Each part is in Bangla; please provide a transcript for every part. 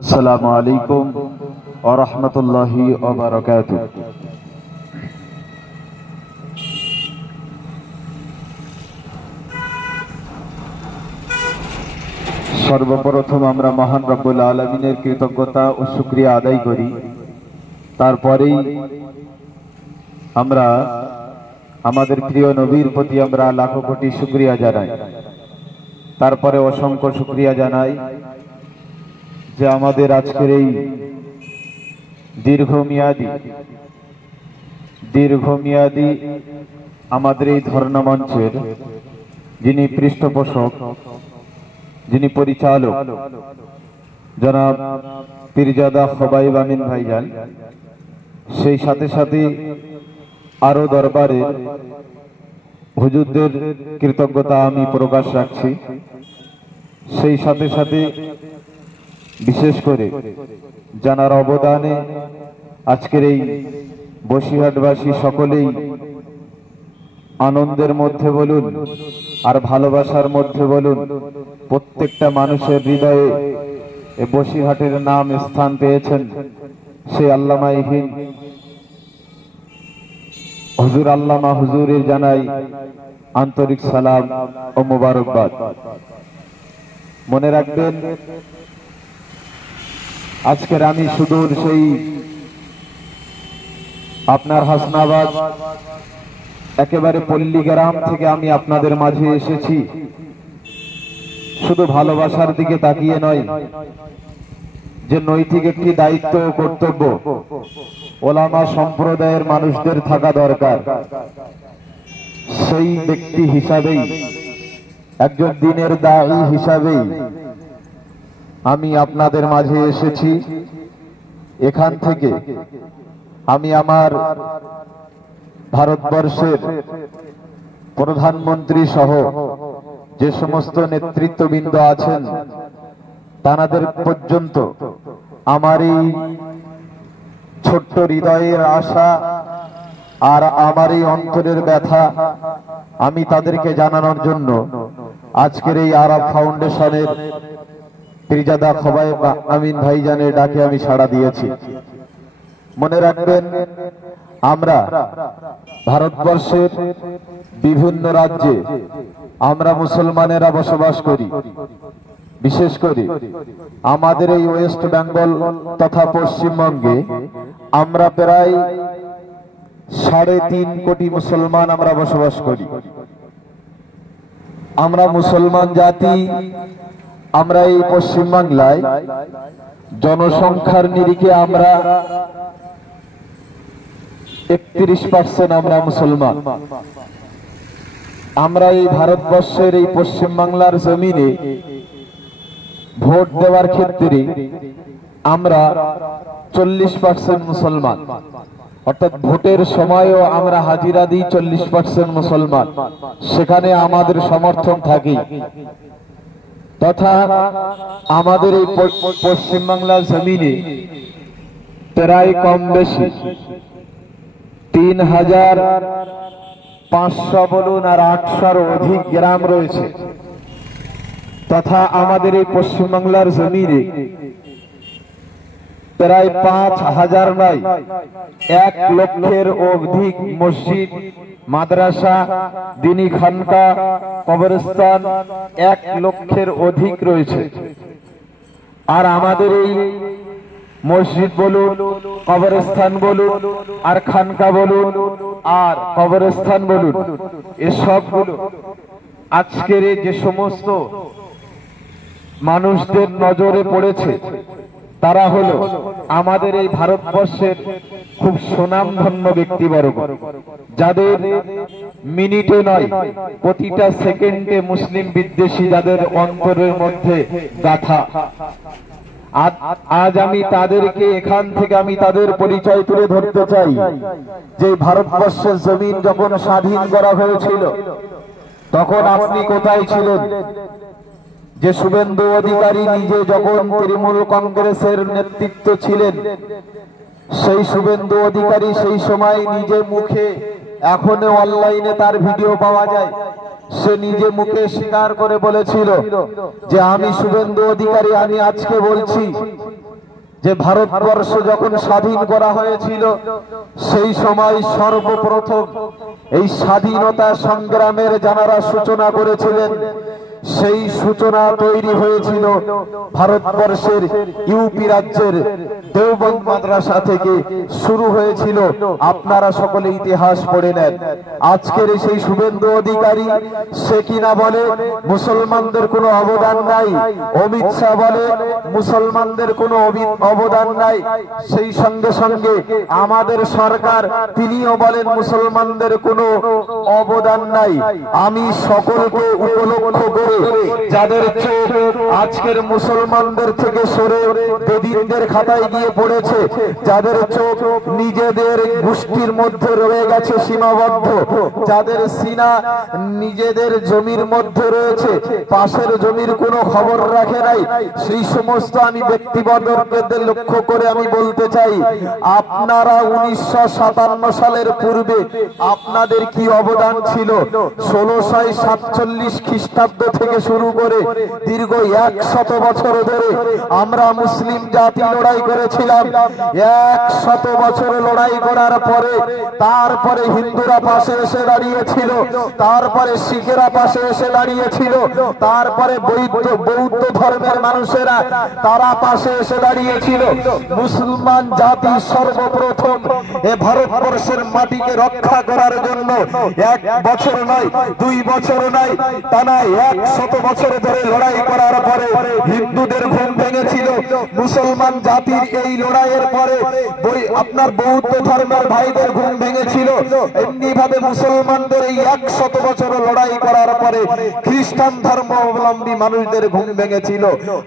আসসালামু আলাইকুম ওয়া রাহমাতুল্লাহি ওয়া বারাকাতুহু। সর্বপ্রথম আমরা মহান রব্বুল আলামিনের কৃতজ্ঞতা ও শুকরিয়া আদায় করি। তারপরেই আমরা আমাদের প্রিয় নবীর প্রতি আমরা লাখো কোটি শুকরিয়া জানাই। তারপরে অসংখ্য শুকরিয়া জানাই যে আমাদের আজকের এই দীর্ঘমেয়াদী আমাদের এই ধর্ণা মঞ্চের যিনি পৃষ্ঠপোষক, যিনি পরিচালক, জনাব পীরজাদা খোবাইব আমিন ভাইজান, সেই সাথে সাথে আরো দরবারের হুজুরদের কৃতজ্ঞতা আমি প্রকাশ রাখছি। সেই সাথে সাথে বিশেষ করে জানার অবদানে আজকের এই বসিরহাটবাসী সকলেই আনন্দের মধ্যে বলুন আর ভালোবাসার মধ্যে বলুন, প্রত্যেকটা মানুষের হৃদয়ে এই বসিরহাটের নাম স্থান পেয়েছেন। সেই আল্লামাহীন হুজুর আল্লামা হুজুরের জানাই আন্তরিক সালাম ও মোবারকবাদ। মনে রাখবেন, আজকের আমি সুদূর সেই আপনার হাসনাবাদ একেবারে পল্লী গ্রাম থেকে আমি আপনাদের মাঝে এসেছি। শুধু ভালোবাসার দিকে তাকিয়ে নয়, যে নৈতিক একটি দায়িত্ব ও কর্তব্য ওলামা সম্প্রদায়ের মানুষদের থাকা দরকার, সেই ব্যক্তি হিসাবেই, একজন দিনের দায়ী হিসাবেই আমি আপনাদের মাঝে এসেছি। এখান থেকে আমি আমার ভারতবর্ষের প্রধানমন্ত্রী সহ যে সমস্ত নেতৃত্ববৃন্দ আছেন তাদের পর্যন্ত আমার এই ছোট্ট হৃদয়ের আশা আর আমার এই অন্তরের ব্যথা আমি তাদেরকে জানানোর জন্য আজকের এই আরাফ ফাউন্ডেশনের পীরজাদা খোবাইব আমিন ভাইজানের ডাকে আমি সাড়া দিয়েছি। মনে রাখবেন, আমরা ভারতবর্ষের বিভিন্ন রাজ্যে আমরা মুসলমানেরা বসবাস করি। বিশেষ করে আমাদের এই ওয়েস্ট বেঙ্গল তথা পশ্চিমবঙ্গে আমরা প্রায় 3.5 কোটি মুসলমান আমরা বসবাস করি। আমরা মুসলমান জাতি, আমরা এই পশ্চিমবাংলায় জনসংখ্যার নিরিখে আমরা 31% আমরা মুসলমান। আমরা এই ভারতবর্ষের এই পশ্চিমবাংলার জমিনে ভোট দেওয়ার ক্ষেত্রে আমরা 40% মুসলমান, অর্থাৎ ভোটের সময়ও আমরা হাজিরা দিই 40% মুসলমান, সেখানে আমাদের সমর্থন থাকে। তথা আমাদের এই পশ্চিমবাংলার জমিনে প্রায় কম বেশি 3500 বলুন আর 800-র অধিক গ্রাম রয়েছে। তথা আমাদের এই পশ্চিমবাংলার জমিনে প্রায় 5000 নয় 1 লক্ষের অধিক মসজিদ, মাদ্রাসা, দ্বীনি খানকা, কবরস্থান 1 লক্ষের অধিক রয়েছে। আর আমাদের এই মসজিদ বলুন, কবরস্থান বলুন আর খানকা বলুন আর কবরস্থান বলুন, এসবগুলো আজকের যে সমস্ত মানুষদের নজরে পড়েছে তারা হলো আমাদের এই ভারতবর্ষের খুব সুনামধন্য ব্যক্তিবর্গ, যাদের মিনিটে নয় প্রতিটা সেকেন্ডে মুসলিম বিদ্বেষী যাদের অন্তরের মধ্যে গাথা। আজ আমি তাদেরকে এখান থেকে আমি তাদের পরিচয় তুলে ধরতে চাই। যে ভারতবর্ষের জমিন যখন স্বাধীন করা হয়েছিল তখন আপনি কোথায় ছিলেন? যে শুভেন্দু অধিকারী নিজে যখন তৃণমূল কংগ্রেসের নেতৃত্ব ছিলেন, সেই শুভেন্দু অধিকারী সেই সময় নিজে মুখে, এখনো অনলাইনে তার ভিডিও পাওয়া যায়, সে নিজে মুখে স্বীকার করে বলেছিল যে আমি শুভেন্দু অধিকারী আমি আজকে বলছি যে ভারতবর্ষ যখন স্বাধীন করা হয়েছিল সেই সময় সর্বপ্রথম এই স্বাধীনতা সংগ্রামের যারা সূচনা করেছিলেন সেই সূচনা তৈরি হয়েছিল ভারতবর্ষের ইউপি রাজ্যের দেওবন্দ মাদ্রাসা থেকে শুরু হয়েছিল। আপনারা সকলে ইতিহাস পড়ে নেন। আজকের সেই শুভেন্দু অধিকারী সে কিনা বলে মুসলমানদের কোনো অবদান নাই, অমিত শাহ বলে মুসলমানদের কোনো অবদান নাই, সেই সঙ্গে সঙ্গে আমাদের সরকার তিনিও বলেন মুসলমানদের কোনো অবদান নাই। আমি সকলকে উপলক্ষ করে যাদের চোখ আজকের মুসলমানদের থেকে সরে বেদিনদের খাতায় গিয়ে পড়েছে, যাদের চোখ নিজেদের গোষ্ঠীর মধ্যে রয়ে গেছে সীমাবদ্ধ, যাদের সিনা নিজেদের জমির মধ্যে রয়েছে, পাশের জমির কোনো খবর রাখে নাই, সেই সমস্ত আমি ব্যক্তিবর্গকে লক্ষ্য করে আমি বলতে চাই আপনারা 1957 সালের পূর্বে আপনাদের কি অবদান ছিল? 1647 খ্রিস্টাব্দ থেকে শুরু করে দীর্ঘ 100 বছর ধরে আমরা মুসলিম জাতি লড়াই করেছিলাম। 100 বছর লড়াই করার পরে তারপরে হিন্দুরা পাশে এসে দাঁড়িয়েছিল, তারপরে শিখেরা পাশে এসে দাঁড়িয়েছিল, তারপরে বৌদ্ধ ধর্মের মানুষেরা তারা পাশে এসে দাঁড়িয়েছিল। মুসলমান জাতি সর্বপ্রথম এ ভারতবর্ষের মাটিকে রক্ষা করার জন্য 1 বছর নয় 2 বছর নয় টানা 100 বছর ধরে লড়াই করার পরে হিন্দুদের ঘুম ভেঙেছিল। মুসলমান জাতির এই লড়াইয়ের পরে আপনার বৌদ্ধ ধর্মের ভাইদের ঘুম ভেঙেছিল। এমনি ভাবে মুসলমানদের এই 100 বছর লড়াই করার পরে খ্রিস্টান ধর্ম অবলম্বী মানুষদের ঘুম ভেঙেছিল।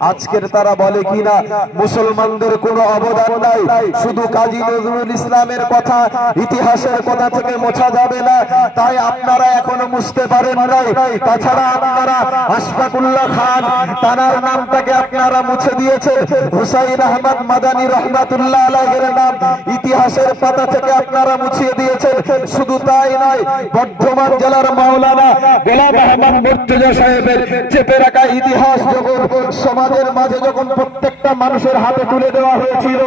আজকের তারা বলে কিনা মুসলমানদের কোনো অবদান নাই, শুধু কাজী নজরুল ইসলামের কথা ইতিহাসের কথা থেকে মোছা যাবে না, তাই আপনারা এখনো মুছতে পারেন নাই। তাছাড়া আপনারা আশফাকুল্লাহ খান তার নামটাকে আপনারা মুছে দিয়েছেন, হুসাইন আহমদ মাদানী রহমাতুল্লাহ আলাইহির নাম ইতিহাসের পাতা থেকে আপনারা মুছিয়ে দিয়েছেন। শুধু তাই নয়, বর্ধমান জেলার মাওলানা গোলাম আহমদ মুর্তজা সাহেবের চেপে রাখা ইতিহাস যখন সমাজের মাঝে যখন প্রত্যেকটা মানুষের হাতে তুলে দেওয়া হয়েছিল,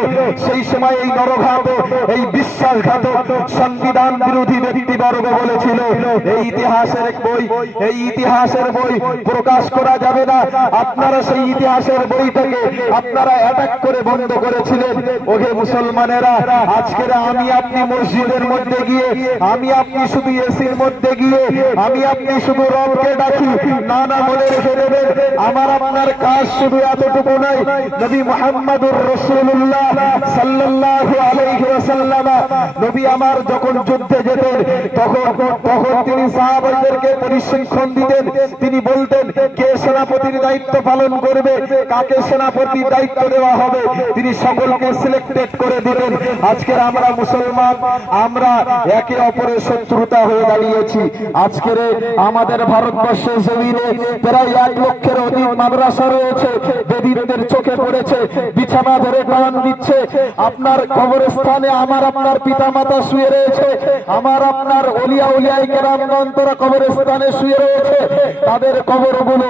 সেই সময় এই নরঘাতক এই বিশ্বাসঘাতক সংবিধান বিরোধী ব্যক্তিবর্গ বলেছিল এই ইতিহাসের বই প্রকাশ করা যাবে না। আপনারা সেই ইতিহাসের বইটাকে আপনারা অ্যাটাক করে বন্ধ করেছিলেন। ওহে মুসলমানেরা, আজকের আমি আপনি মসজিদের মধ্যে গিয়ে, আমি আপনি শুধু এসির মধ্যে গিয়ে, আমি আপনি শুধু রবকে ডাকি, না না বলে রেখে দেবেন। আমার আপনার কাজ শুধু এতটুকু নয়, নবী মুহাম্মদুর রাসূলুল্লাহ সাল্লাল্লাহু আলাইহি ওয়াসাল্লাম নবী আমার যখন যুদ্ধে যেতেন তখন তিনি সাহাবাদেরকে পরিশিক্ষণ দিতেন। তিনি বলতেন কে সেনাপতির দায়িত্ব পালন করবে, কাকে সেনাপতির দায়িত্ব দেওয়া হবে, তিনি সকলকে সিলেক্টেড করে দিতেন। আজকের আমরা মুসলমান, আমরা একে অপরের শত্রুতা হয়ে দাঁড়িয়েছি। আজকের আমাদের ভারতবর্ষের জমিনে প্রায় 1 লক্ষের অধিক মাদ্রাসা রয়েছে, বেদিনদের চোখে পড়েছে, বিছানা ধরে টান দিচ্ছে। আপনার কবরস্থানে আমার আপনার পিতা মাতা শুয়ে রয়েছে, আমার আপনার ওলিয়া উলিয়ায়ে কেরামগণরা কবরস্থানে শুয়ে রয়েছে, তাদের কবরগুলো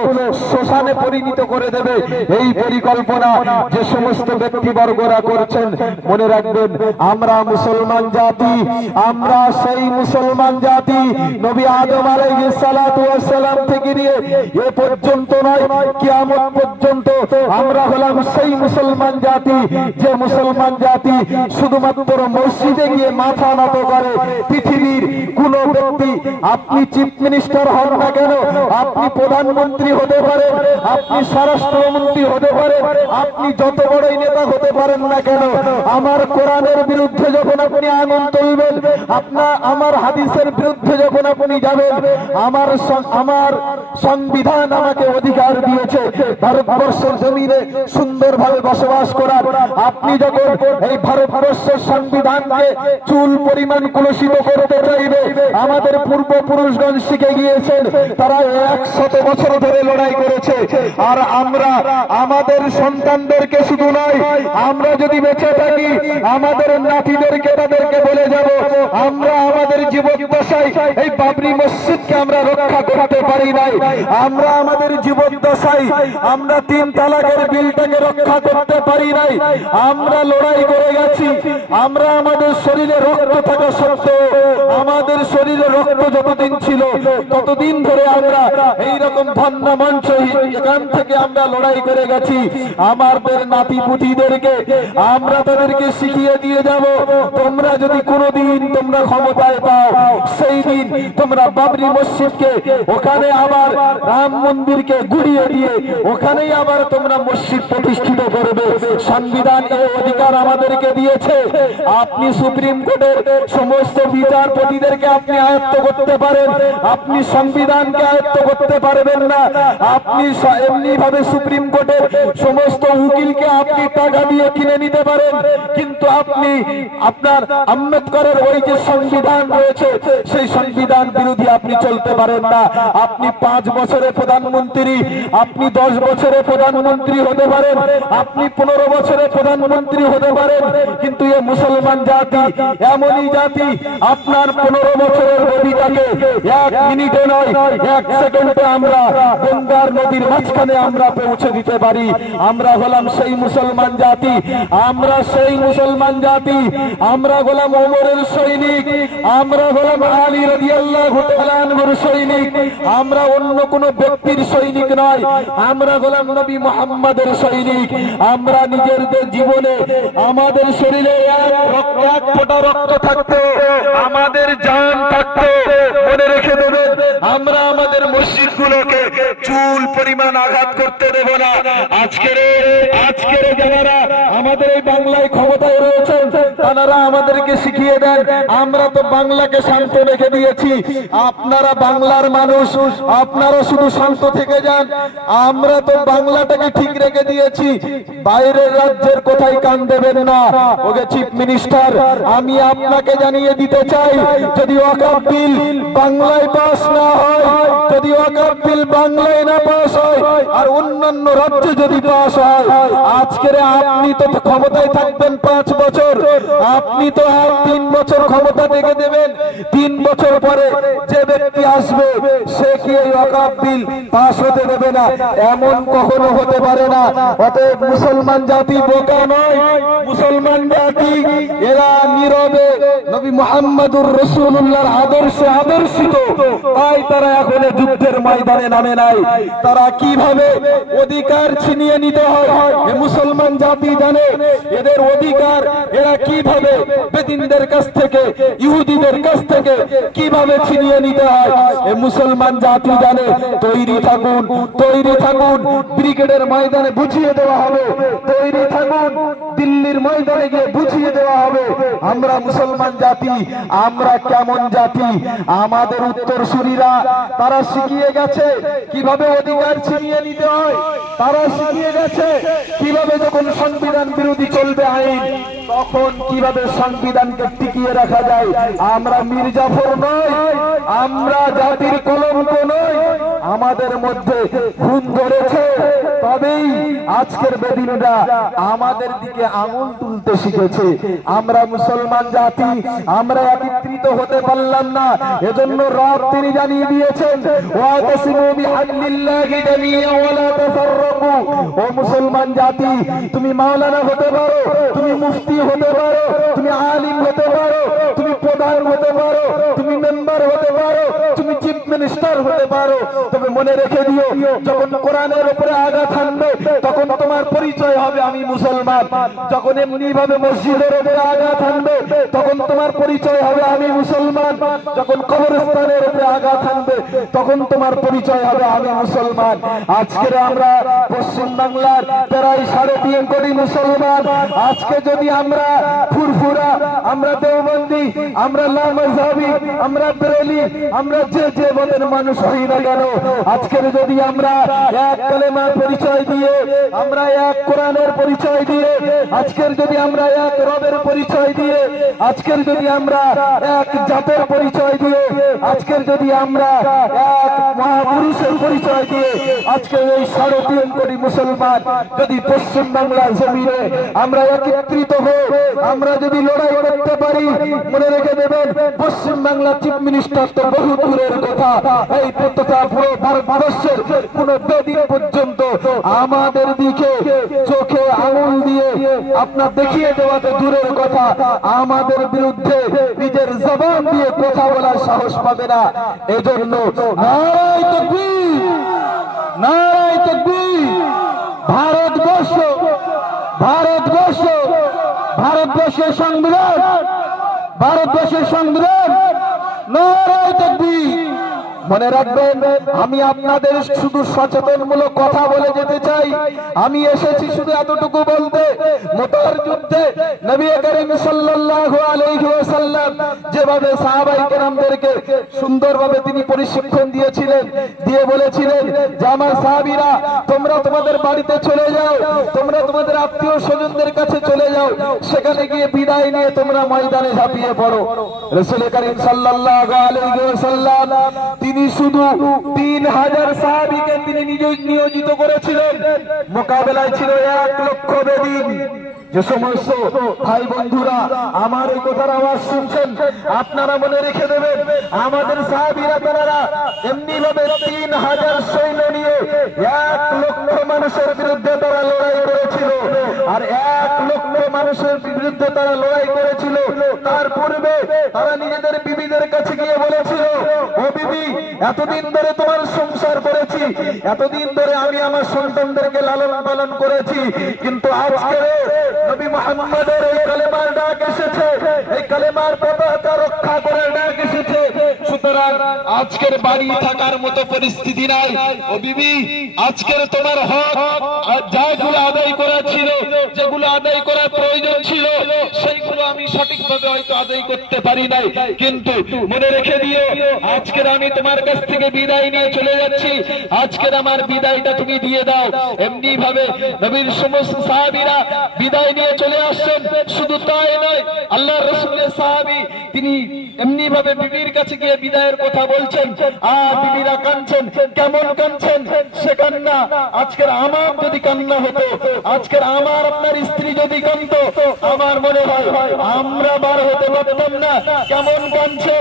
শ্মশানে পরিণত করে দেবে এই পরিকল্পনা যে সমস্ত ব্যক্তিবর্গরা করছেন। মনে রাখবেন আমরা মুসলমান জাতি, আমরা সেই মুসলমান জাতি নবী আদম আলাইহিস সালাতু ওয়াস সালাম থেকে নিয়ে এ পর্যন্ত নয়, কিয়ামত পর্যন্ত আমরা হলাম সেই মুসলমান জাতি যে মুসলমান জাতি শুধুমাত্র মসজিদে গিয়ে মাথা নত করে। পৃথিবীর কোন ব্যক্তি, আপনি চিফ মিনিস্টার হন না কেন, আপনি প্রধানমন্ত্রী হতে পারেন, আপনি স্বরাষ্ট্রমন্ত্রী হতে পারেন, আপনি যত বড়ই নেতা হতে পারেন না কেন, আমার কোরআনের বিরুদ্ধে যখন আপনি আগুন তুলবেন, আমার হাদিসের বিরুদ্ধে যখন আপনি যাবেন, আমার সংবিধান আমাকে অধিকার দিয়েছে ভারতবর্ষের জমিনে সুন্দরভাবে বসবাস করার। আপনি যখন এই ভারতবর্ষের সংবিধানকে চুল পরিমাণ কলুষিত করতে চাইবে, আমাদের পূর্বপুরুষগণ শিখে গিয়েছেন, তারা 100 বছর ধরে লড়াই করেছে। আর আমরা আমাদের সন্তানদেরকে শুধু নয়, আমরা যদি বেঁচে থাকি আমাদের নাতিদেরকে তাদেরকে বলে যাব আমরা আমাদের জীবদ্দশায় এই বাবরি মসজিদকে আমরা রক্ষা করতে পারি নাই। আমরা আমাদের জীবদ্দশায় আমরা 3 তালাকের বিলটাকে রক্ষা করতে পারি নাই। আমরা লড়াই করে গেছি। আমরা আমাদের শরীরে রক্ত থাকা সত্ত্বেও, আমাদের শরীরে রক্ত যতদিন ছিল ততদিন ধরে আমরা এইরকম ধন্না মঞ্চ এখান থেকে আমরা লড়াই করে গেছি। আমাদের নাতি পুতিদেরকে আমরা তাদেরকে শিখিয়ে দিয়ে যাব, তোমরা যদি কোনোদিন তোমরা ক্ষমতায় পাও, সেই দিন তোমরা বাবরি মসজিদকে ওখানে আবার রাম মন্দিরকে গুড়িয়ে দিয়ে ওখানেই আবার তোমরা মসজিদ প্রতিষ্ঠিত করবে। সংবিধান এই অধিকার আমাদেরকে দিয়েছে। আপনি সুপ্রিম কোর্টের সমস্ত বিচারপতিদেরকে আপনি আয়ত্ত করতে পারেন, আপনি সংবিধানকে আয়ত্ত করতে পারবেন না। আপনি এমনি ভাবে সুপ্রিম কোর্টের সমস্ত উকিলকে আপনি টাকা দিয়ে কিনে নিতে পারেন, কিন্তু আপনি আপনার আম্বেদকরের ওই যে সংবিধান রয়েছে সেই সংবিধান বিরোধী আপনি চলতে পারেন না। আপনি 5 বছরের প্রধানমন্ত্রী, আপনি 10 বছরের প্রধানমন্ত্রী হতে পারেন, আপনি 15 বছরের প্রধানমন্ত্রী হতে পারেন, কিন্তু এ মুসলমান জাতি এমনই জাতি, আপনার 15 বছরের নদীটাকে 1 মিনিটে নয় 1 সেকেন্ডে আমরা গঙ্গার নদীর মাঝখানে আমরা পৌঁছে দিতে পারি। আমরা হলাম সেই মুসলমান জাতি, আমরা সেই মুসলমান জাতি, আমরা হলাম ওমরের সৈনিক, আমরা হলাম আলী রাদিয়াল্লাহু তাআলা আনহুর সৈনিক, আমরা অন্য কোন ব্যক্তির সৈনিক নয়, আমরা হলাম নবী মুহাম্মাদের সৈনিক। আমরা নিজেদের জীবনে আমাদের শরীরে এক ফোঁটা রক্ত থাকতো, আমাদের জান থাকতো, মনে রেখে দেবেন আমরা আমাদের মসজিদগুলোকে চুল পরিমাণ আঘাত করতে দেব না। আজকের যারা আমাদের এই বাংলায় ক্ষমতায় রয়েছেন তারা আমাদেরকে শিখিয়ে দেন। আমরা তো বাংলাকে শান্ত রেখে দিয়েছি, আপনারা বাংলার মানুষ, আপনারা শুধু শান্ত থেকে যান। আমরা তো বাংলাটাকে ঠিক রেখে দিয়েছি, বাইরের রাজ্যের কোথায় কান দেবেন না। ওকে চিফ মিনিস্টার, আমি আপনাকে জানিয়ে দিতে চাই, যদি ওয়াকফ বিল বাংলায় পাস না হয়, যদি ওয়াকফ বিল বাংলায় না পাস হয় আর অন্যান্য রাজ্যে যদি পাস হয়, আজকের আপনি তো ক্ষমতায় থাকবেন 5 বছর, আপনি তো আর 3 বছর ক্ষমতা থেকে দেবেন। 3 বছর পরে যে ব্যক্তি আসবে সে কি এই ওয়াকফ বিল পাস হতে দেবে না? এমন কখনো হতে পারে না। অতএব মুসলমান জাতি বোকা নয়, মুসলমান জাতি এরা নীরবে নবী মুহাম্মদুর রাসূলুল্লাহর আদর্শে আদর্শিত, তাই তারা এখন যুদ্ধের ময়দানে নামে নাই। তারা কিভাবে অধিকার ছিনিয়ে নিতে হয় এ মুসলমান জাতি জানে। এদের অধিকার এরা কিভাবে বেদিনদের কাছ থেকে, ইহুদিদের কাছ থেকে কিভাবে ছিনিয়ে নিতে হয় এ মুসলমান জাতি জানে। তৈরি থাকুন, তৈরি থাকুন, ব্রিগেডের ময়দানে বুঝিয়ে দেওয়া হবে, তৈরি থাকুন, দিল্লির ময়দানে গিয়ে বুঝিয়ে দেওয়া হবে আমরা মুসলমান জাতি, আমরা কেমন জাতি। আমাদের উত্তরসূরিরা তারা শিখিয়ে গেছে কিভাবে অধিকার ছিনিয়ে নিতে হয়, তারা শিখিয়ে গেছে কিভাবে যখন সংবিধান বিরোধী চলবে আইন তখন কিভাবে সংবিধানকে টিকিয়ে রাখা যায়। আমরা মির্জাফর নই, আমরা জাতির কলঙ্ক নই, আমাদের মধ্যে খুন ধরেছে তবেই আজকের বেদিনরা আমাদের দিকে আঙুল তুলতে শিখেছে। আমরা মুসলমান জাতি, আমরা একত্রিত হতে পারলাম না, এজন্য রব তিনি জানিয়ে দিয়েছেন ওয়াতাসিমু বিহাবলিল্লাহি জামিআন ওয়া লা তাফাররাকু। ও মুসলমান জাতি, তুমি মাওলানা হতে পারো, তুমি মুফতি হতে পারো, তুমি আলিম হতে পারো, তুমি প্রধান হতে পারো, তুমি মেম্বার হতে পারো, তুমি চিফ মিনিস্টার হতে পারো, তবে মনে রেখে দিও যখন কোরআনের উপরে আঘাত হানবে তখন তোমার পরিচয় হবে আমি মুসলমান। যখন এমনি ভাবে মসজিদের উপরে আঘাত হানবে তখন তোমার পরিচয় হবে আমি মুসলমান। যখন কবরস্থানের উপরে আঘাত হানবে তখন তোমার পরিচয় হবে আমি মুসলমান। আজকে আমরা পশ্চিম বাংলার প্রায় 3.5 কোটি মুসলমান, আজকে যদি আমরা আমরা দেওবন্দি, আমরা লামাযহাবি, আমরা বেরেলি, আমরা যে ধর্মের মানুষ হই না কেন, আজকের যদি আমরা এক কালেমার পরিচয় দিয়ে, আমরা এক কোরআনের পরিচয় দিয়ে, আজকের যদি আমরা এক রবের পরিচয় দিয়ে, আজকের যদি আমরা এক জাতের পরিচয় দিয়ে, আজকের যদি আমরা এক মহাপুরুষের পরিচয় দিয়ে, আজকের এই 3.5 কোটি মুসলমান যদি পশ্চিম বাংলার জমিনে আমরা একত্রিত হয়ে আমরা যদি লড়াই করতে পারি, মনে রেখে দেবেন পশ্চিম বাংলার চিফ মিনিস্টার তো বহু দূরের কথা, এই তথা পুরো ভারতবর্ষের কোন বেদিন পর্যন্ত আমাদের দিকে চোখে আঙুল দিয়ে আপনার দেখিয়ে দেওয়া তো দূরের কথা, আমাদের বিরুদ্ধে নিজের জবান দিয়ে কথা বলার সাহস পাবে না। এজন্য নারায়ে তাকবীর, নারায়ে তাকবীর। ভারতবর্ষ, ভারতবর্ষ, ভারতবর্ষের সংবিধান, ভারতবর্ষের সংবিধান, নারায়ে তাকবীর। মনে রাখবেন, আমি আপনাদের শুধু সচেতনমূলক কথা বলে যেতে চাই। আমি এসেছি শুধু এতটুকু বলতে, মুতার যুদ্ধে নবী করিম সাল্লাল্লাহু আলাইহি ওয়াসাল্লাম যেভাবে সাহাবায়ে কেরামদেরকে সুন্দরভাবে তিনি প্রশিক্ষণ দিয়েছিলেন, দিয়ে বলেছিলেন যে আমার সাহাবীরা তোমরা তোমাদের বাড়িতে চলে যাও, তোমরা তোমাদের আত্মীয় স্বজনদের কাছে চলে যাও, সেখানে গিয়ে বিদায় নিয়ে তোমরা ময়দানে ঝাঁপিয়ে পড়ো। রাসূল করিম সাল্লাল্লাহু আলাইহি ওয়াসাল্লাম তিনি শুধু 3000 সাহাবীকে তিনি নিয়োজিত করেছিলেন, মোকাবেলায় ছিল 1 লক্ষ বেদিন। যে সমস্ত ভাই বন্ধুরা আমার এই কথার আওয়াজ শুনছেন, আপনারা মনে রেখে দেবেন, আমাদের সাহাবীরা তারা এমনি ভাবে 3000 সৈন্য নিয়ে 1 লক্ষ মানুষের বিরুদ্ধে তারা লড়াই করেছিল, আর 1 লক্ষ মানুষের বিরুদ্ধে তারা লড়াই করেছিল। তার পূর্বে তারা নিজেদের বিবিদের কাছে গিয়ে বলেছিল, ও বিবি, এতদিন ধরে তোমার সংসার করেছি, এতদিন ধরে আমি আমার সন্তানদেরকে লালন পালন করেছি, কিন্তু আজকে নবী মুহাম্মদের এই কালেমার ডাক এসেছে, এই কালেমার পতাকা রক্ষা করার ডাক এসেছে। সুতরাং আজকের বাড়ি থাকার মতো পরিস্থিতি নাই। ও বিবি, আজকের তোমার হক যাগুলো আদায় করা ছিল, যেগুলো আদায় করার প্রয়োজন ছিল, সেইগুলো আমি সঠিকভাবে হয়তো আদায় করতে পারি নাই, কিন্তু মনে রেখে দিও, আজকের আমি তোমার কাছ থেকে বিদায় নিয়ে চলে যাচ্ছি, আজকের আমার বিদায়টা তুমি দিয়ে দাও। এমনি ভাবে নবীর সমস্ত সাহাবীরা বিদায় নিয়ে চলে আসছেন। শুধু তাই নয়, আল্লাহর রাসূলের সাহাবী তিনি এমনি ভাবে বিবির কাছে গিয়ে বিদায়ের কথা বলছেন, আর বিবিরা কাঁদছেন। কেমন কাঁদছেন? সে কান্না আজকের আমার যদি কান্না হতো, আজকের আমার আপনার স্ত্রী যদি কাঁদতো, আমার মনে হয় আমরা বার হতে পারতাম না। কেমন কাঁদছে?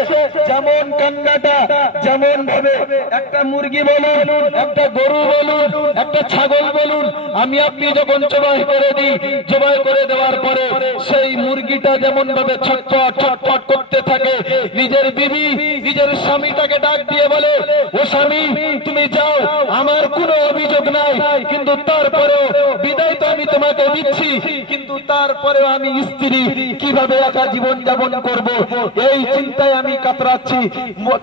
যেমন কান্নাটা, যেমন ভাবে একটা মুরগি বলুন, একটা গরু বলুন, একটা ছাগল বলুন, আমি আপনি যখন জবাই করে দিই, জবাই করে দেওয়ার পরে সেই মুরগিটা যেমন ভাবে ছটফট ছটফট করতে থাকে, নিজের বিবি নিজের স্বামীটাকে ডাক দিয়ে বলে, ও স্বামী তুমি যাও, আমার কোনো অভিযোগ নাই, কিন্তু তারপরেও বিদায় তো আমি তোমাকে দিচ্ছি, কিন্তু তারপরেও আমি স্ত্রী কিভাবে একা জীবন যাপন করব, এই চিন্তায় আমি কাতরাচ্ছি।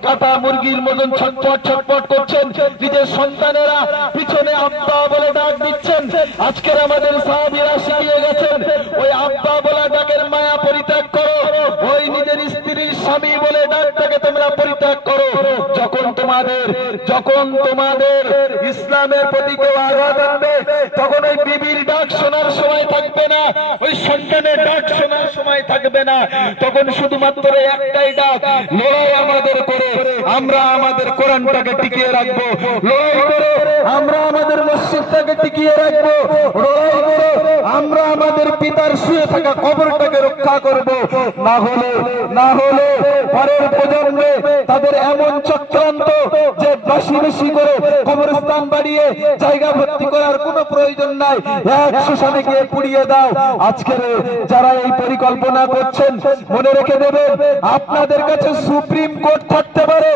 কাটা মুরগির মতন ছটফট ছটফট করছেন নিজের সন্তানেরা, পিছনে আব্বা বলে ডাক দিচ্ছেন। আজকের আমাদের সাহাবীরা শিখিয়ে গেছেন, ওই আব্বা বলা ডাকের মায়া পরিত্যাগ করো, ওই নিজের স্ত্রীর স্বামী বলে ডাকটাকে তোমরা পরিত্যাগ করো। যখন তোমাদের ইসলামের প্রতি কেউ আঘাত আনবে, তখন ওই বিবির ডাক শোনার সময় থাকবে না, ওই সন্তানের ডাক শোনার সময় থাকবে না, তখন শুধুমাত্র একটাই ডাক, লড়াই আমাদের করে আমরা আমাদের কোরআনটাকে টিকিয়ে রাখবো, লড়াই করে আমরা আমাদের মসজিদটাকে টিকিয়ে রাখবো, লড়াই করে আমরা আমাদের পিতার শুয়ে থাকা কবরটাকে রক্ষা করব। না হলে পরের প্রজন্মে তাদের এমন চক্রান্ত যে বেশি বেশি করে কবরস্থান বাড়িয়ে জায়গা ভর্তি করার কোনো প্রয়োজন নাই, 100 সালে গিয়ে পুড়িয়ে দাও। আজকের যারা এই পরিকল্পনা করছেন, মনে রেখে দেবেন, আপনাদের কাছে সুপ্রিম কোর্ট থাকতে পারে,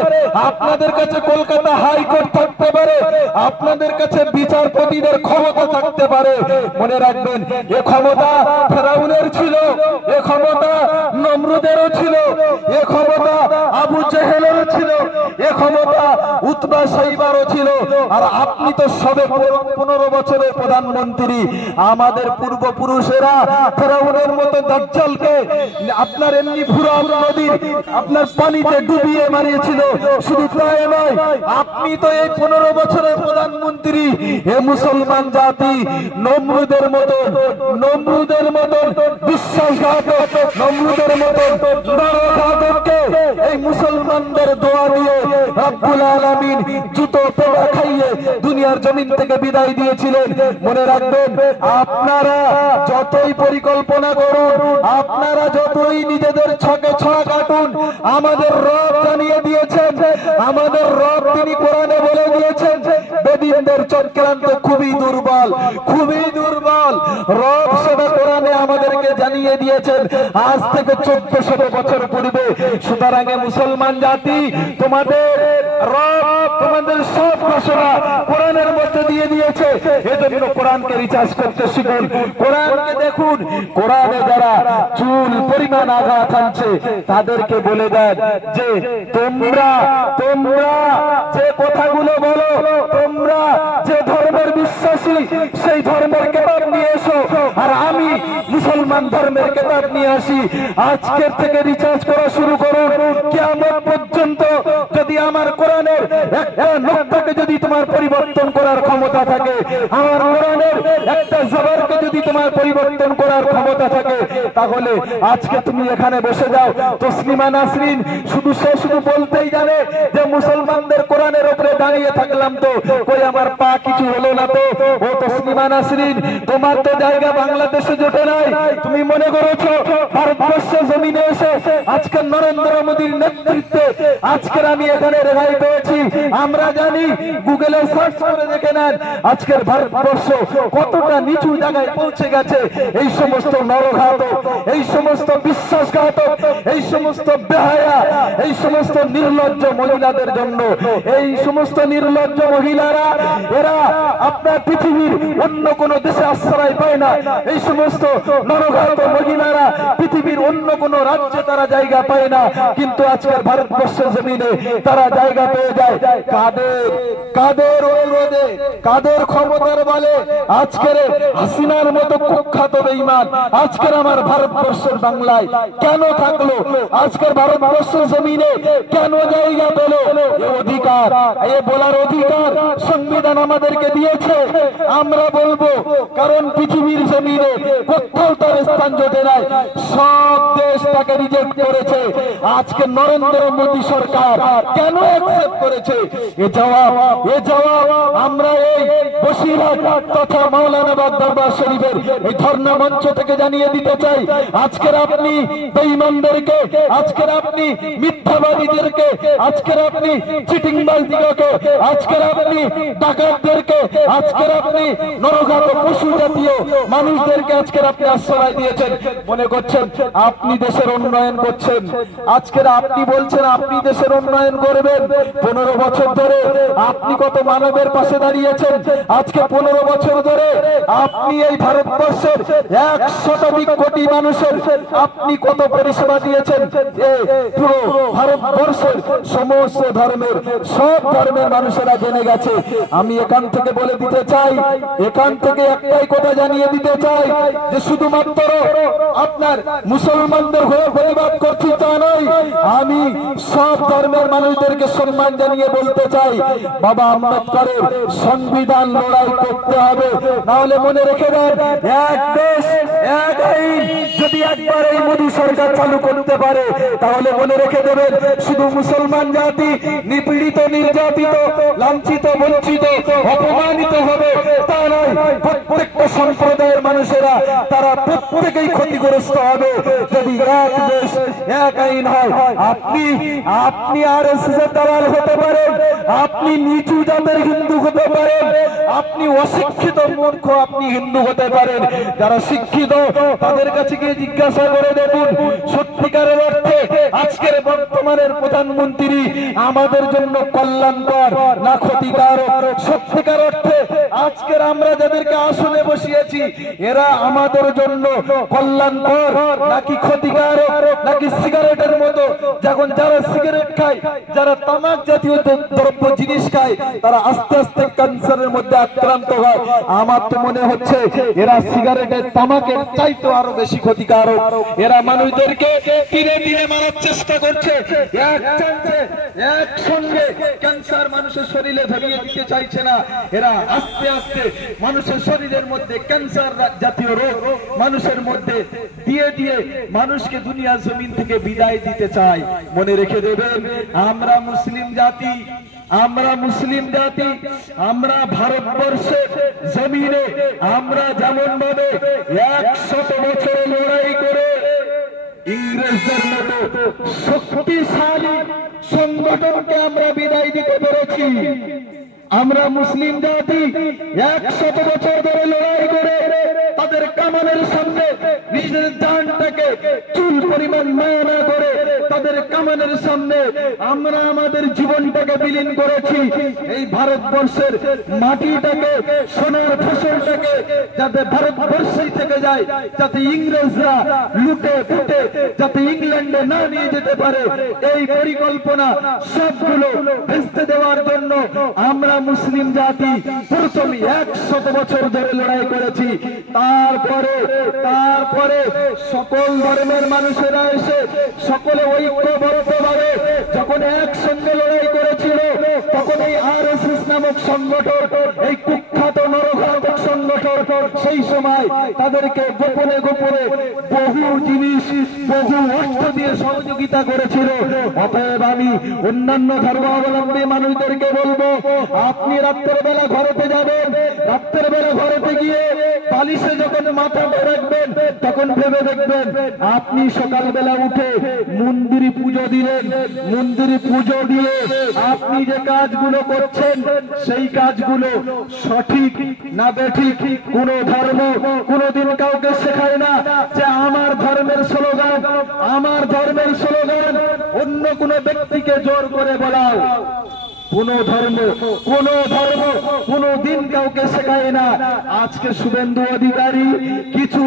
আপনাদের কাছে কলকাতা হাইকোর্ট থাকতে পারে, আপনাদের কাছে বিচারপতিদের ক্ষমতা থাকতে পারে। মনে রাখবেন, এ ক্ষমতা ফেরাউনের ছিল, এ ক্ষমতা নমরুদেরও ছিল, এ ক্ষমতা আবু জেহেলেরও ছিল, এ ক্ষমতা উতবা সাইবারও ছিল। আর আপনি তো সবে 15 বছরের প্রধানমন্ত্রী। আমাদের পূর্বপুরুষেরা ফেরাউনের মতো দাজ্জালকে আপনার এমনি ফুরাত নদীর আপনার পানিতে ডুবিয়ে মারিয়েছিল। শুধু তাই নয়, আপনি তো এই 15 বছরের প্রধানমন্ত্রী। হে মুসলমান জাতি, নমরুদের মতো বিশ্বাসঘাতক, নমরুদের মতো নরঘাতককে এই মুসলমানদের দোয়া দিয়ে রব্বুল আলামিন জুতো পেটা খাইয়ে দুনিয়ার জমিন থেকে বিদায় দিয়েছিলেন। মনে রাখবেন, আপনারা যতই পরিকল্পনা করুন, আপনারা যতই নিজেদের ছকে ছক কাটুন, আমাদের রব জানিয়ে দিয়েছেন, আমাদের রব তিনি কোরআনে বলে দিয়েছেন বেদিনদের চক্রান্ত খুবই দুর্বল, খুবই দুর্বল। রব সেটা কোরআনে আমাদেরকে জানিয়ে দিয়েছেন আজ থেকে 1400 বছর পূর্বে। সুতরাং মুসলমান জাতি, তোমাদের রব তোমাদের সব ঘোষণা কোরআনের মধ্যে দিয়ে দিয়েছে। এজন্য কোরআনকে রিচার্জ করতে শিখুন, কোরআনকে দেখুন। কোরআনে যারা চুল পরিমাণ আঘাত আনছে তাদেরকে বলে দেন যে তোমরা যে কথাগুলো বলো, তোমরা যে ধর্মের বিশ্বাসী সেই ধর্মের কেতাব নিয়ে এসো, আর আমি মুসলমান ধর্মের কেতাব নিয়ে আসি। আজকের থেকে রিচার্জ করা শুরু করুন। কিয়ামত পর্যন্ত যদি আমার কোরআনের একটা নোক্তাকে যদি তোমার পরিবর্তন করার ক্ষমতা থাকে, আমার কোরআনের একটা জবরকে যদি তোমার পরিবর্তন করার ক্ষমতা থাকে, তাহলে আজকে তুমি এখানে বসে যাও। তসলিমা নাসরিন শুধু বলতেই জানে যে মুসলমানদের কোরআনের উপরে দাঁড়িয়ে থাকলাম তো কই আমার পা কিছু হলো না তো। ও তসলিমা নাসরিন, তোমার তো জায়গা বাংলাদেশে জোটে নাই। তুমি মনে করেছো ভারতবর্ষের জমিনে এসে আজকে নরেন্দ্র মোদীর নেতৃত্বে আজকের আমি এখানে রেহাই পেয়েছি। আমরা জানি, গুগলে সার্চ করে দেখে নেন আজকের ভারতবর্ষ কতটা নিচু জায়গায় পৌঁছে গেছে। এই সমস্ত নরঘাতক, এই সমস্ত বিশ্বাসঘাতক, এই সমস্ত বেহায়া, এই সমস্ত নির্লজ্জ মহিলাদের জন্য। এই সমস্ত নির্লজ্জ মহিলারা এরা আপনার পৃথিবীর অন্য কোন দেশে আশ্রয় পায় না। এই সমস্ত নরঘাতক মহিলারা পৃথিবীর অন্য কোন রাজ্যে তারা জায়গা পায় না, কিন্তু আজকের ভারতবর্ষের জমিনে তারা জায়গা পেয়ে যায়। কাদের অনুরোধে, কাদের ক্ষমতার বলে? আজকের হাসিনার মতো কুখ্যাত বেঈমান আজকের আমার ভারতবর্ষের বাংলায় কেন থাকলো? আজকের ভারতবর্ষের জমিনে কেন জায়গা পেল? অধিকার, এ বলার অধিকার সংবিধান আমাদেরকে দিয়েছে। আমরা বলবো, কারণ পৃথিবীর জমিনে কোথাও তার স্থান জোটে নাই, সব দেশ তাকে রিজেক্ট করেছে। আজকে নরেন্দ্র মোদী সরকার কেন অ্যাকসেপ্ট করেছে? এ জবাব আমরা এই বসিরহাট তথা মাওলানাবাদ দরবার শরীফের এই ধর্ণা মঞ্চ থেকে জানিয়ে দিতে চাই। আজকের আপনি বেঈমানদেরকে, আজকের আপনি মিথ্যাবাদীদেরকে, আজকের আপনি চিটিংবাজদিগকে, আজকের আপনি ডাকাতদেরকে, আজকের আপনি নরঘাতক পশু জাতীয় মানুষদেরকে আজকের আপনি আশ্রয় দিয়েছেন। মনে করছেন আপনি দেশের উন্নয়ন করছেন। আজকের আপনি বলছেন আপনি দেশের উন্নয়ন করবেন। 15 বছর ধরে আপনি কত মানবের পাশে দাঁড়িয়েছেন। আজকে 15 বছর ধরে আপনি এই ভারতবর্ষের 100 কোটি মানুষের আপনি কত পরিষেবা দিয়েছেন। পুরো ভারতবর্ষের সমস্ত ধর্মের, সব ধর্মের মানুষেরা জেনে গেছে। আমি এখান থেকে বলে দিতে চাই, এখান থেকে একটাই কথা জানিয়ে দিতে চাই যে শুধুমাত্র আপনার মুসলমানদের হয়ে প্রতিবাদ করছি তা নয়, আমি সব ধর্মের মানুষদেরকে সম্মান জানিয়ে বলতে চাই, বাবা আম্বেদকরের সংবিধান লড়াই করতে হবে। নাহলে মনে রেখে দেন, এক দেশ এক আইন যদি একবার এই মোদী সরকার চালু করতে পারে, তাহলে মনে রেখে দেবেন শুধু মুসলমান জাতি নিপীড়িত, নির্যাতিত, লাঞ্ছিত, বঞ্চিত, অপমানিত হবে তা নয়, প্রত্যেকটা সম্প্রদায়ের মানুষেরা তারা প্রত্যেকেই ক্ষতিগ্রস্ত হবে যদি এক দেশ এক আইন হয়। আপনি আরএসএস এর দালাল হতে পারেন, আপনি নিচু জাতের হিন্দু হতে পারেন, আপনি অশিক্ষিত মূর্খ আপনি হিন্দু হতে পারেন। যারা শিক্ষিত তাদের কাছে গিয়ে জিজ্ঞাসা করে দেখুন, সত্যিকারের অর্থে আজকের বর্তমান বর্তমানের প্রধানমন্ত্রী আমাদের জন্য কল্যাণকর না ক্ষতিকারক? সত্যিকার অর্থে আজকের আমরা যাদেরকে আসনে বসিয়েছি এরা আমাদের জন্য কল্যাণকর নাকি ক্ষতিকারক, নাকি সিগারেটের মতো যখন যারা সিগারেট খায়, যারা তামাক জাতীয় দ্রব্য জিনিস খায়, তারা আস্তে আস্তে ক্যান্সারের মধ্যে আক্রান্ত হয়। আমার তো মনে হচ্ছে এরা সিগারেটের তামাকের চাইতে আরো বেশি ক্ষতিকারক। এরা মানুষদেরকে ধীরে ধীরে মারার চেষ্টা করছে। একসঙ্গে ক্যান্সার মানুষের শরীরে ধরিয়ে দিতে চাইছে না, এরা আস্তে আস্তে মানুষের শরীরের মধ্যে ক্যান্সার জাতীয় রোগ মানুষের মধ্যে দিয়ে দিয়ে মানুষকে দুনিয়া জমিন থেকে বিদায় দিতে চায়। মনে রেখে দেবেন, আমরা মুসলিম জাতি, আমরা মুসলিম জাতি, আমরা ভারতবর্ষের জমিনে আমরা যেমন ভাবে 100 বছর লড়াই করে ইংরেজদের মতো শক্তিশালী সংগঠনকে আমরা বিদায় দিতে পেরেছি, আমরা মুসলিম জাতি 100 বছর ধরে লড়াই করে তাদের কামানের সামনে নিজের জানটাকে চুল পরিমাণ মায়া না করে তাদের কামানের সামনে আমরা আমাদের জীবনটাকে বিলীন করেছি। এই ভারতবর্ষের মাটিটাকে, সোনার ফসলটাকে যাতে ভারতবর্ষেই থেকে যায়, যাতে ইংরেজরা লুটে ফুটে যাতে ইংল্যান্ডে না নিয়ে যেতে পারে, এই পরিকল্পনা সবগুলো ভেস্তে দেওয়ার জন্য আমরা মুসলিম জাতি প্রথম 100 বছর ধরে লড়াই করেছি। তারপরে সকল ধর্মের মানুষেরা এসে সকলে ঐক্যবদ্ধভাবে যখন একসঙ্গে লড়াই করেছিল, তখন এই আরএসএস নামক সংগঠন, এই কুখ্যাত নরঘাতক সংগঠন সেই সময় তাদেরকে গোপনে গোপনে বহু জিনিস, বহু অর্থ দিয়ে সহযোগিতা করেছিল। অতএব আমি অন্যান্য ধর্মাবলম্বী মানুষদেরকে বলবো, আপনি রাত্রের বেলা ঘরেতে যাবেন, রাত্রের বেলা ঘরেতে গিয়ে বালিশে যখন মাথাটা রাখবেন তখন ভেবে দেখবেন আপনি সকালবেলা উঠে মন্দিরে পুজো দিলেন, মন্দিরে পুজো দিয়ে আপনি যে কাজগুলো করছেন সেই কাজগুলো সঠিক না বেঠিক? কোন ধর্ম কোনদিন কাউকে শেখায় না যে আমার ধর্মের স্লোগান, আমার ধর্মের স্লোগান অন্য কোন ব্যক্তিকে জোর করে বলাও। কোন ধর্ম কোনদিন কাউকে শেখায় না। আজকে শুভেন্দু অধিকারী কিছু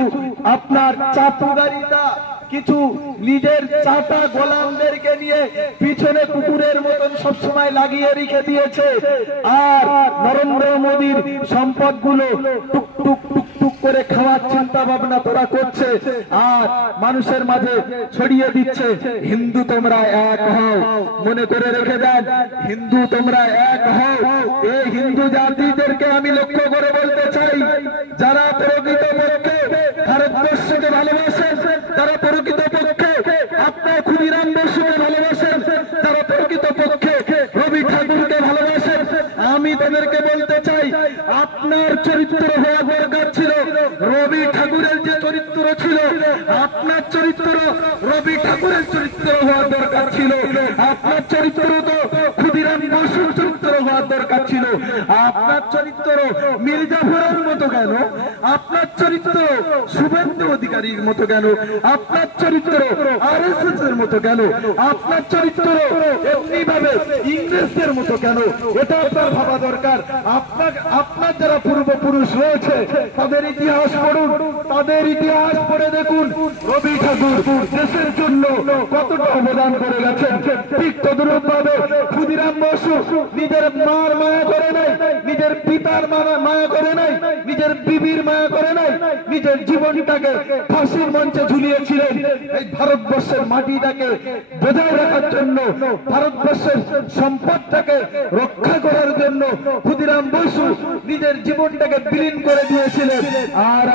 আপনার চাটুকারিতা, কিছু নিজের চাটা গোলামদেরকে নিয়ে পিছনে কুকুরের মতন সবসময় লাগিয়ে রেখে দিয়েছে, আর নরেন্দ্র মোদীর সম্পদগুলো টুক টুক টুক টুক করে খাওয়ার চিন্তা ভাবনা তোরা করছে আর মানুষের মাঝে ছড়িয়ে দিচ্ছে। হিন্দু তোমরা এক হও, মনে করে রেখে দেন, হিন্দু তোমরা এক হও। এই হিন্দু জাতিদেরকে আমি লক্ষ্য করে বলতে চাই, যারা প্রকৃত পক্ষে ভারতবর্ষকে ভালোবাসেন, যারা প্রকৃত পক্ষে আপনার ক্ষুদিরাম বসুকে ভালোবাসেন, যারা প্রকৃত পক্ষে রবি ঠাকুরকে ভালোবাসেন, আমি তাদেরকে বলতে চাই আপনার চরিত্র হওয়া দরকার ছিল রবি ঠাকুরের যে চরিত্র ছিল, আপনার চরিত্র রবি ঠাকুরের চরিত্র হওয়া দরকার ছিল। আপনার চরিত্র তো ক্ষুদিরাম বসুর চরিত্র হওয়ার দরকার ছিল। আপনার চরিত্র মির্জাফরের মতো কেন? আপনার চরিত্র শুভেন্দু অধিকারীর মতো কেন? আপনার চরিত্র আরএসএস এর মতো কেন? আপনার চরিত্র এমনি ভাবে ইংরেজদের মতো কেন? এটা আপনার ভাবা দরকার। আপনার যারা পূর্বপুরুষ রয়েছে তাদের ইতিহাস পড়ুন, তাদের ইতিহাস পড়ে দেখুন রবি ঠাকুর দেশের জন্য কতটা অবদান করে গেছেন। ঠিক তদরূপ ভাবে ক্ষুদিরাম বসু নিজের মার মায়া করে নাই, নিজের পিতার মায়া করে নাই, নিজের বিবির মায়া করে নাই, নিজের জীবনটাকে ফাঁসির মঞ্চে ঝুলিয়েছিলেন এই ভারতবর্ষের মাটিটাকে বজায় রাখার জন্য, ভারতবর্ষের সম্পদটাকে রক্ষা করার জন্য ক্ষুদিরাম বসু নিজের জীবনটাকে বিলীন করে দিয়েছিলেন। আর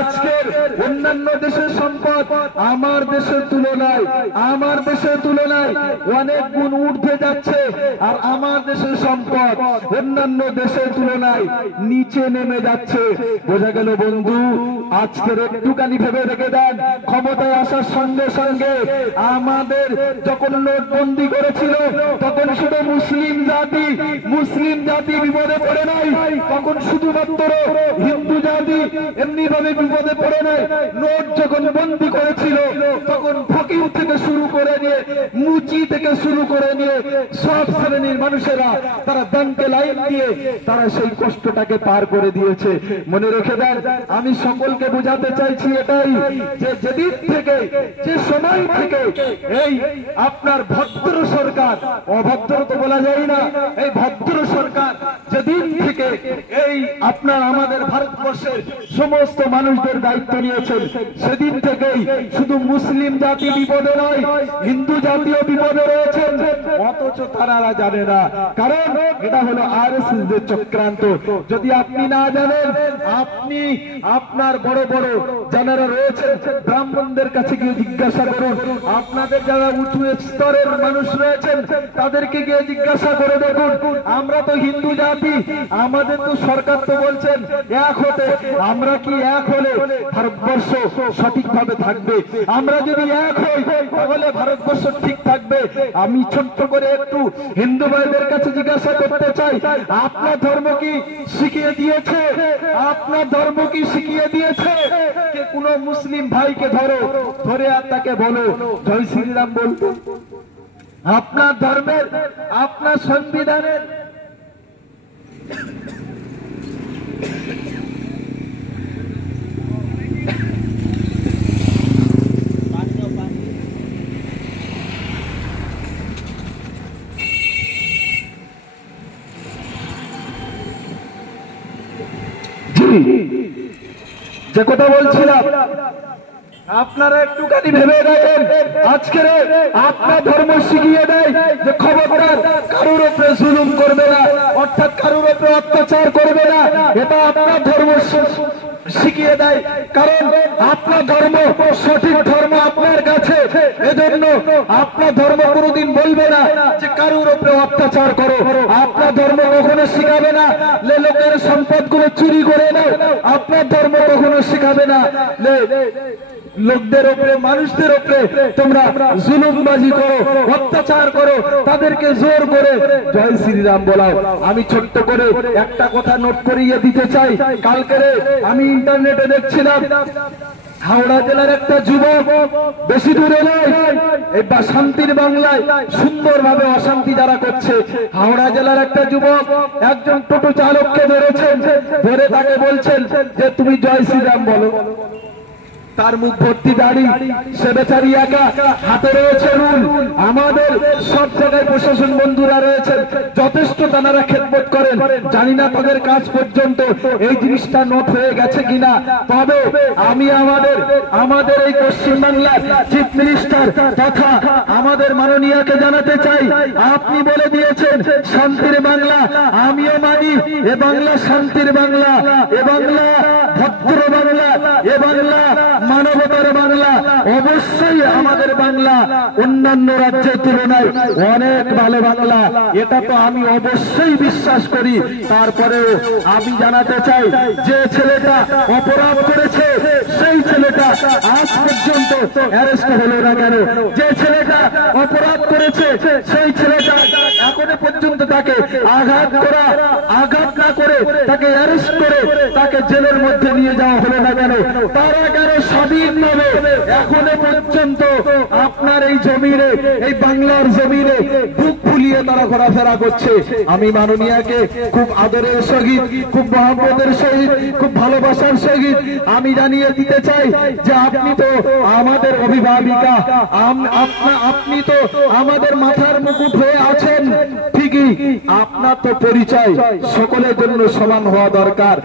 আজকের অন্যান্য দেশের সম্পদ আমার দেশের তুলনায় অনেক গুণ ঊর্ধ্বে যাচ্ছে, আর আমার দেশের সম্পদ অন্যান্য দেশের তুলনায় নিচে নেমে যাচ্ছে। বোঝা গেল বন্ধু, আজকের একটুখানি ভেবে রেখে দেন, ক্ষমতায় আসার সঙ্গে সঙ্গে আমাদের যখন নোটবন্দি করেছিল তখন শুধু মুসলিম জাতি বিপদে পড়ে নাই, তখন শুধুমাত্র হিন্দু জাতি এমনি ভাবে বিপদে পড়ে নাই। নোট যখন বন্দি করেছিল তখন ফকির থেকে শুরু করে নিয়ে নিয়ে মুচি থেকে শুরু করে নিয়ে সব শ্রেণীর মানুষেরা তারা ব্যাংকে লাইন দিয়ে তারা সেই কষ্টটাকে পার করে দিয়েছে। মনে রেখে দেন, আমি সকলকে বোঝাতে চাইছি এটাই, যে যেদিন থেকে, যে সময় থেকে এই আপনার ভদ্র সরকার, অভদ্র তো বলা যায় না, এই ভদ্র সরকার যেদিন থেকে এই আপনার আমাদের ভারতবর্ষের সমস্ত মানুষদের দায়িত্ব নিয়েছেন, সেদিন থেকেই শুধু মুসলিম জাতি বিপদে নয়, হিন্দু জাতীয় বিপদে রয়েছেন, অথচ তারা জানে না। কারণ এটা হলো আরএসএস দের চক্রান্ত। যদি আপনি না জানেন, আপনি আপনার বড় বড় যারা রয়েছেন ব্রাহ্মণদের কাছে গিয়ে জিজ্ঞাসা করুন, আপনাদের যারা উঁচু স্তরের মানুষ রয়েছেন তাদেরকে গিয়ে জিজ্ঞাসা করে দেখুন। আমরা তো হিন্দু জাতি, আমাদের তো সরকার তো বলছেন এক হতে, আমরা কি এক হলে ভারতবর্ষ সঠিকভাবে থাকবে? আমরা যদি এক হই তাহলে ভারতবর্ষ ঠিক থাকবে। আমি ছোট্ট করে একটু হিন্দু ভাইদের কাছে জিজ্ঞাসা করতে চাই, আপনার ধর্ম কি শিখিয়ে দিয়েছে? আপনার ধর্ম কি শিখিয়ে দিয়েছে যে কোন মুসলিম ভাইকে ধরে আর তাকে বলো জয় শ্রীরাম বলতে? আপনার ধর্মের, আপনার সংবিধানের যে কথা বলছিলাম, আপনারা একটুখানি ভেবে দেখেন, আজকের আপনার ধর্ম শিখিয়ে দেয় যে খবরদার কারোর উপরে জুলুম করবে না, অর্থাৎ কারোর উপরে অত্যাচার করবে না। এটা আপনার ধর্ম শিখিয়ে দেয়, কারণ আপনার ধর্ম সঠিক ধর্ম আপনার কাছে। এজন্য আপনার ধর্ম কোনোদিন বলবে না যে কারোর উপরে অত্যাচার করো। আপনার ধর্ম কখনো শিখাবে না লোকের সম্পদগুলো চুরি করে নাও। আপনার ধর্ম কখনো শিখাবে না লোকদের উপরে, মানুষদের উপরে তোমরা জুলুমবাজি করো, অত্যাচার করো, তাদেরকে জোর করে জয় শ্রীরাম বলাও। আমি ছোট্ট করে একটা কথা নোট করিয়ে দিতে চাই। কালকে আমি ইন্টারনেটে দেখছিলাম, হাওড়া জেলার একটা যুবক, বেশি দূরে নয়, এই শান্তির বাংলায় সুন্দরভাবে অশান্তি যারা করছে, হাওড়া জেলার একটা যুবক একজন টোটো চালককে ধরেছেন, ধরে তাকে বলছেন যে তুমি জয় শ্রীরাম বলো। তার মুখ ভর্তি দাড়ি, সে বেচারি একা, হাতে রয়েছে রুল। আমাদের সব জায়গায় প্রশাসন বন্ধুরা রয়েছেন, যথেষ্ট তারা খেদমত করেন। জানি না তাদের কাজ পর্যন্ত এই জিনিসটা নোট হয়ে গেছে কিনা। তবে আমি আমাদের এই পশ্চিমবাংলার চিফ মিনিস্টার তথা আমাদের মাননীয়কে জানাতে চাই, আপনি বলে দিয়েছেন শান্তির বাংলা, আমিও মানি। এ বাংলা শান্তির বাংলা, এ বাংলা ভদ্র বাংলা, এ বাংলা মানবতার বাংলা। অবশ্যই আমাদের বাংলা অন্যান্য রাজ্যের তুলনায় অনেক ভালো বাংলা, এটা তো আমি অবশ্যই বিশ্বাস করি। তারপরেও আমি জানাতে চাই, যে ছেলেটা অপরাধ করেছে সেই ছেলেটা আজ পর্যন্ত অ্যারেস্ট হলো না কেন? যে ছেলেটা অপরাধ করেছে সেই ছেলেটা এখনো পর্যন্ত তাকে আঘাত না করে তাকে অ্যারেস্ট করে তাকে জেলের মধ্যে নিয়ে যাওয়া হলো না কেন? তারা কেন স্বাধীনভাবে এখনো পর্যন্ত আপনার এই জমিনে, এই বাংলার জমিনে বুক ফুলিয়ে তারা ঘোরাফেরা করছে? আমি মাননীয়াকে খুব আদরের সহিত, খুব মহব্বতের সহিত, খুব ভালোবাসার সহিত আমি জানিয়ে দিতে চাই যে আপনি তো আমাদের অভিভাবিকা, আপনি তো আমাদের মাথার মুকুট হয়ে আছেন ঠিকই, আপনার তো পরিচয় সকলের জন্য সমান হওয়া দরকার।